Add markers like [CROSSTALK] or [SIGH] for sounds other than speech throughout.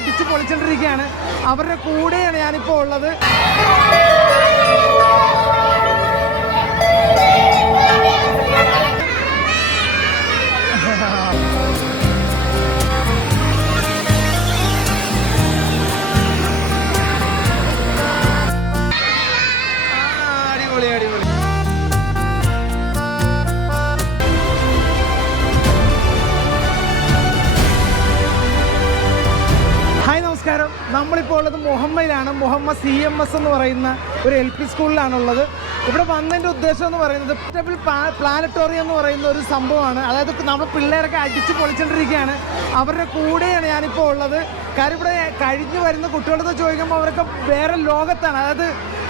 അടിച്ച് പൊളിച്ചിട്ടിരിക്കുകയാണ് അവരുടെ കൂടെയാണ് ഞാനിപ്പോൾ ഉള്ളത്. ആ, [LAUGHS] മുഹമ്മയിലാണ് മുഹമ്മദ് സി എം എസ് എന്ന് പറയുന്ന ഒരു എൽ പി സ്കൂളിലാണുള്ളത്. ഇവിടെ വന്നതിന്റെ ഉദ്ദേശം എന്ന് പറയുന്നത് പ്ലാനറ്റോറിയം എന്ന് പറയുന്ന ഒരു സംഭവമാണ്. അതായത് നമ്മൾ പിള്ളേരൊക്കെ അടിച്ച് പൊളിച്ചുകൊണ്ടിരിക്കുകയാണ് അവരുടെ കൂടെയാണ് ഞാനിപ്പോൾ ഉള്ളത്. കാര്യം ഇവിടെ കഴിഞ്ഞു വരുന്ന കുട്ടികളുടെ ചോദിക്കുമ്പോൾ അവരൊക്കെ വേറെ ലോകത്താണ്. അതായത്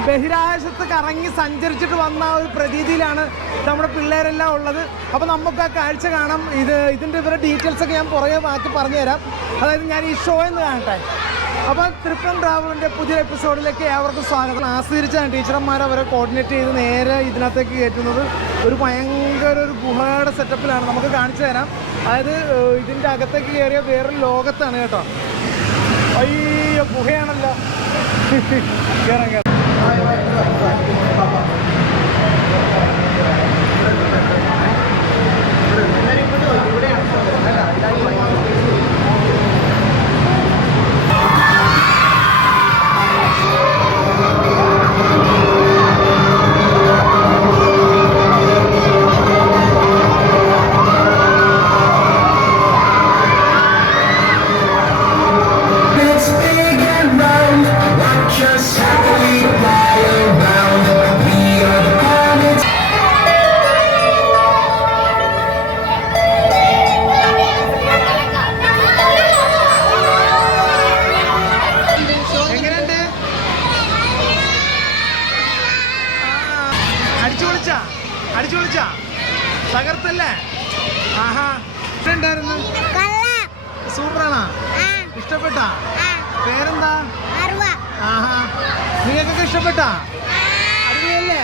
ബഹിരാകാശത്ത് കറങ്ങി സഞ്ചരിച്ചിട്ട് വന്ന ഒരു പ്രതീതിയിലാണ് നമ്മുടെ പിള്ളേരെല്ലാം ഉള്ളത്. അപ്പോൾ നമുക്ക് ആ കാഴ്ച കാണാം. ഇത് ഇതിന്റെ ഇവരുടെ ഡീറ്റെയിൽസൊക്കെ ഞാൻ പുറകെ ബാക്കി പറഞ്ഞുതരാം. അതായത് ഞാൻ ഈ ഷോ എന്ന് കാണട്ടെ? അപ്പോൾ തൃപ്രം ട്രാവലിന്റെ പുതിയ എപ്പിസോഡിലേക്ക് ഏവർക്കും സ്വാഗതം. ആസ്വദിച്ചാണ് ടീച്ചർമാർ അവരെ കോർഡിനേറ്റ് ചെയ്ത് നേരെ ഇതിനകത്തേക്ക് കയറ്റുന്നത്. ഒരു ഭയങ്കര ഒരു ഗുഹയുടെ സെറ്റപ്പിലാണ് നമുക്ക് കാണിച്ചു തരാം. അതായത് ഇതിന്റെ അകത്തേക്ക് കയറിയ വേറൊരു ലോകത്താണ് കേട്ടോ. അയ്യോ ഗുഹയാണല്ലോ. [LAUGHS] കയറാം കയറാം തകർത്തല്ലേ? ആഹാ. ഉണ്ടായിരുന്നു സൂപ്പറാണോ. ഇഷ്ടപ്പെട്ടാ? പേരെന്താ? ആഹാ. നിങ്ങൾക്കൊക്കെ ഇഷ്ടപ്പെട്ടാ? അറിയല്ലേ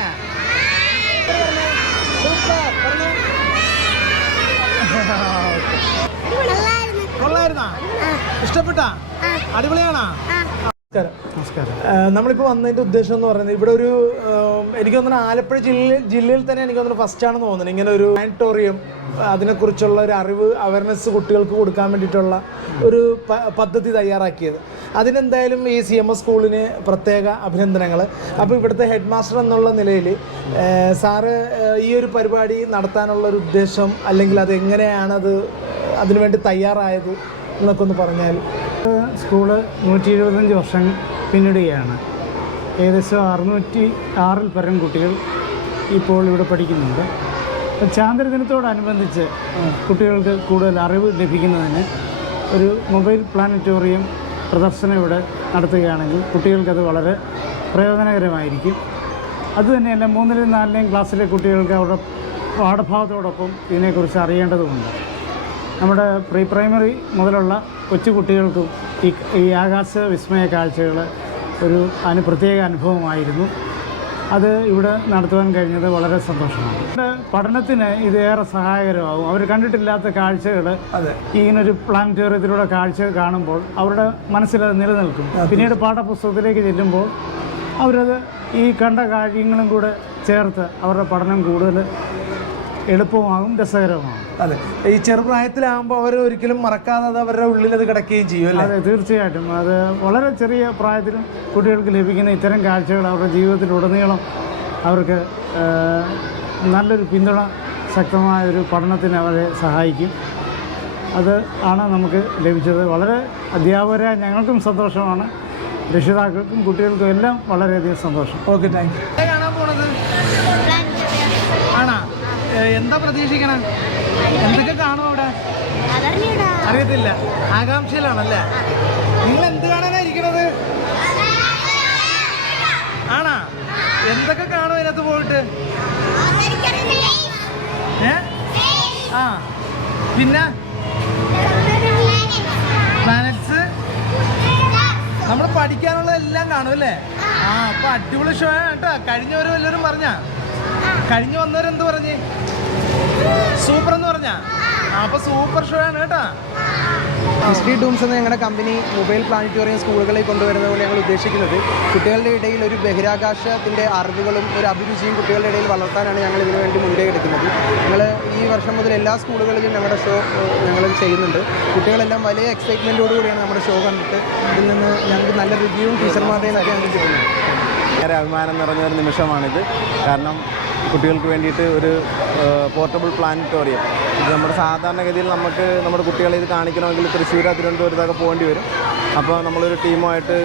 കൊള്ളായിരുന്നാ. ഇഷ്ടപ്പെട്ടാ? അടിപൊളിയാണാ? നമസ്കാരം. നമ്മളിപ്പോൾ വന്നതിന്റെ ഉദ്ദേശം എന്ന് പറയുന്നത് ഇവിടെ ഒരു എനിക്ക് തോന്നുന്നു ആലപ്പുഴ ജില്ലയിൽ ജില്ലയിൽ തന്നെ എനിക്ക് തോന്നുന്നു ഫസ്റ്റ് ആണെന്ന് തോന്നുന്നു. ഇങ്ങനെ ഒരു പ്ലാനറ്റോറിയം അതിനെക്കുറിച്ചുള്ള ഒരു അറിവ് അവയർനെസ് കുട്ടികൾക്ക് കൊടുക്കാൻ വേണ്ടിയിട്ടുള്ള ഒരു പദ്ധതി തയ്യാറാക്കിയത്. അതിനെന്തായാലും ഈ സി എം എസ് സ്കൂളിന് പ്രത്യേക അഭിനന്ദനങ്ങൾ അപ്പോൾ ഇവിടുത്തെ ഹെഡ് മാസ്റ്റർ എന്നുള്ള നിലയിൽ സാറ് ഈ ഒരു പരിപാടി നടത്താനുള്ള ഒരു ഉദ്ദേശം അല്ലെങ്കിൽ അത് എങ്ങനെയാണത് അതിനുവേണ്ടി തയ്യാറായത് എന്നൊക്കെ ഒന്ന് പറഞ്ഞാൽ സ്കൂൾ നൂറ്റി എഴുപത്തഞ്ച് വർഷം പിന്നിടുകയാണ് ഏകദേശം അറുന്നൂറ്റി ആറിൽ പരം കുട്ടികൾ ഇപ്പോൾ ഇവിടെ പഠിക്കുന്നുണ്ട്. അപ്പോൾ ചാന്ദ്രദിനത്തോടനുബന്ധിച്ച് കുട്ടികൾക്ക് കൂടുതൽ അറിവ് ലഭിക്കുന്നതിന് ഒരു മൊബൈൽ പ്ലാനറ്റോറിയം പ്രദർശനം ഇവിടെ നടത്തുകയാണെങ്കിൽ കുട്ടികൾക്കത് വളരെ പ്രയോജനകരമായിരിക്കും. അതുതന്നെയല്ല മൂന്നിലെയും നാലിലെയും ക്ലാസ്സിലെ കുട്ടികൾക്ക് അവരുടെ പാഠഭാഗത്തോടൊപ്പം ഇതിനെക്കുറിച്ച് അറിയേണ്ടതുണ്ട് നമ്മുടെ പ്രീ പ്രൈമറി മുതലുള്ള കൊച്ചു കുട്ടികൾക്കും ഈ ആകാശ വിസ്മയ കാഴ്ചകൾ ഒരു അനു പ്രത്യേക അനുഭവമായിരുന്നു. അത് ഇവിടെ നടത്തുവാൻ കഴിഞ്ഞത് വളരെ സന്തോഷമാണ്. പഠനത്തിന് ഇത് ഏറെ സഹായകരമാകും. അവർ കണ്ടിട്ടില്ലാത്ത കാഴ്ചകൾ ഇങ്ങനൊരു പ്ലാനറ്റോറിയത്തിലൂടെ കാഴ്ച കാണുമ്പോൾ അവരുടെ മനസ്സിലത് നിലനിൽക്കും. പിന്നീട് പാഠപുസ്തകത്തിലേക്ക് ചെല്ലുമ്പോൾ അവരത് ഈ കണ്ട കാര്യങ്ങളും കൂടെ ചേർത്ത് അവരുടെ പഠനം കൂടുതൽ എളുപ്പമാകും രസകരമാകും. അതെ. ഈ ചെറുപ്രായത്തിലാകുമ്പോൾ അവർ ഒരിക്കലും മറക്കാതെ അത് അവരുടെ ഉള്ളിൽ അത് കിടക്കുകയും ചെയ്യും അല്ലേ? അതെ തീർച്ചയായിട്ടും. അത് വളരെ ചെറിയ പ്രായത്തിലും കുട്ടികൾക്ക് ലഭിക്കുന്ന ഇത്തരം കാഴ്ചകൾ അവരുടെ ജീവിതത്തിലുടനീളം അവർക്ക് നല്ലൊരു പിന്തുണ ശക്തമായ ഒരു പഠനത്തിന് അവരെ സഹായിക്കും. അത് ആണ് നമുക്ക് ലഭിച്ചത്. വളരെ അധ്യാപകരായ ഞങ്ങൾക്കും സന്തോഷമാണ്. രക്ഷിതാക്കൾക്കും കുട്ടികൾക്കും എല്ലാം വളരെയധികം സന്തോഷം. ഓക്കെ താങ്ക് യു കാണാൻ പോണത് ആണാ ഏ, എന്താ പ്രതീക്ഷിക്കണം? എന്തൊക്കെ കാണും അവിടെ? അറിയത്തില്ല. ആകാംക്ഷയിലാണല്ലേ? നിങ്ങൾ എന്ത് കാണാനാ ഇരിക്കണത് ആണാ? എന്തൊക്കെ കാണും അതിനകത്ത് പോയിട്ട്? ഏ? ആ. പിന്നെ? പ്ലാനറ്റ്സ് നമ്മൾ പഠിക്കാനുള്ള എല്ലാം കാണും അല്ലേ? ആ അപ്പൊ അടിപൊളി ഷോ ആണ് കേട്ടോ. കഴിഞ്ഞവരും എല്ലാവരും പറഞ്ഞ. കഴിഞ്ഞു വന്നവരെന്ത് പറഞ്ഞ്? സൂപ്പർ എന്ന് പറഞ്ഞ? അപ്പൊ സൂപ്പർ ഷോ ആണ് കേട്ടാ. ഹിസ്റ്ററി ഡൂംസ് എന്ന ഞങ്ങളുടെ കമ്പനി മൊബൈൽ പ്ലാനറ്റോറിയം സ്കൂളുകളിൽ കൊണ്ടുവരുന്നത് കൊണ്ട് ഞങ്ങൾ ഉദ്ദേശിക്കുന്നത് കുട്ടികളുടെ ഇടയിൽ ഒരു ബഹിരാകാശത്തിന്റെ അറിവുകളും ഒരു അഭിരുചിയും കുട്ടികളുടെ ഇടയിൽ വളർത്താനാണ് ഞങ്ങൾ ഇതിനു വേണ്ടി മുൻകൈ എടുക്കുന്നത്. ഞങ്ങൾ ഈ വർഷം മുതൽ എല്ലാ സ്കൂളുകളിലും ഞങ്ങളുടെ ഷോ ഞങ്ങൾ ചെയ്യുന്നുണ്ട്. കുട്ടികളെല്ലാം വലിയ എക്സൈറ്റ്മെന്റോടുകൂടിയാണ് നമ്മുടെ ഷോ കണ്ടിട്ട്. ഇതിൽ നിന്ന് ഞങ്ങൾക്ക് നല്ല റിവ്യൂവും ടീച്ചർമാരുടെയും നിന്നൊക്കെ ഞങ്ങൾക്ക് കിട്ടുന്നത് ഏറെ അഭിമാനം നിറഞ്ഞ ഒരു നിമിഷമാണിത്. കാരണം കുട്ടികൾക്ക് വേണ്ടിയിട്ട് ഒരു പോർട്ടബിൾ പ്ലാനറ്റോറിയം ഇത് നമ്മുടെ സാധാരണഗതിയിൽ നമുക്ക് നമ്മുടെ കുട്ടികളെ ഇത് കാണിക്കണമെങ്കിൽ തൃശ്ശൂർ തിരുവനന്തപുരത്തൊക്കെ പോകേണ്ടി വരും. അപ്പോൾ നമ്മളൊരു ടീമുമായിട്ട്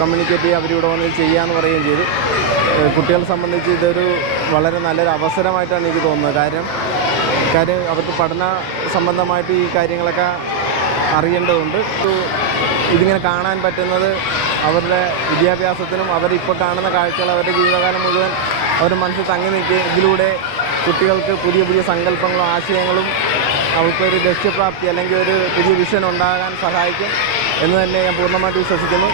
കമ്മ്യൂണിക്കേറ്റ് ചെയ്യുക അവരിവിടെ വന്ന് ചെയ്യാമെന്ന് പറയുകയും ചെയ്തു. കുട്ടികളെ സംബന്ധിച്ച് ഇതൊരു വളരെ നല്ലൊരു അവസരമായിട്ടാണ് എനിക്ക് തോന്നുന്നത്. കാര്യം കാര്യം അവർക്ക് പഠന സംബന്ധമായിട്ട് ഈ കാര്യങ്ങളൊക്കെ അറിയേണ്ടതുണ്ട്. ഇതിങ്ങനെ കാണാൻ പറ്റുന്നത് അവരുടെ വിദ്യാഭ്യാസത്തിനും അവരിപ്പോൾ കാണുന്ന കാഴ്ചകൾ അവരുടെ ജീവിതകാലം മുഴുവൻ അവരുടെ മനസ്സിൽ തങ്ങി നിൽക്കുക. ഇതിലൂടെ കുട്ടികൾക്ക് പുതിയ പുതിയ സങ്കല്പങ്ങളും ആശയങ്ങളും അവർക്കൊരു ലക്ഷ്യപ്രാപ്തി അല്ലെങ്കിൽ ഒരു പുതിയ വിഷൻ ഉണ്ടാകാൻ സഹായിക്കും എന്ന് തന്നെ ഞാൻ പൂർണമായിട്ട് വിശ്വസിക്കുന്നു.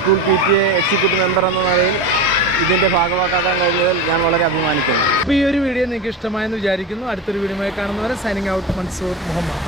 School P T A executive member എന്ന നിലയിൽ ഇതിന്റെ ഭാഗമാക്കാൻ കഴിഞ്ഞതിൽ ഞാൻ വളരെ അഭിമാനിക്കുന്നു. അപ്പോൾ ഈ ഒരു വീഡിയോ നിങ്ങൾക്ക് ഇഷ്ടമായെന്ന് വിചാരിക്കുന്നു. അടുത്തൊരു വീഡിയോ കാണുന്നവരെ സൈനിങ് ഔട്ട് മൻസൂർ മുഹമ്മദ്.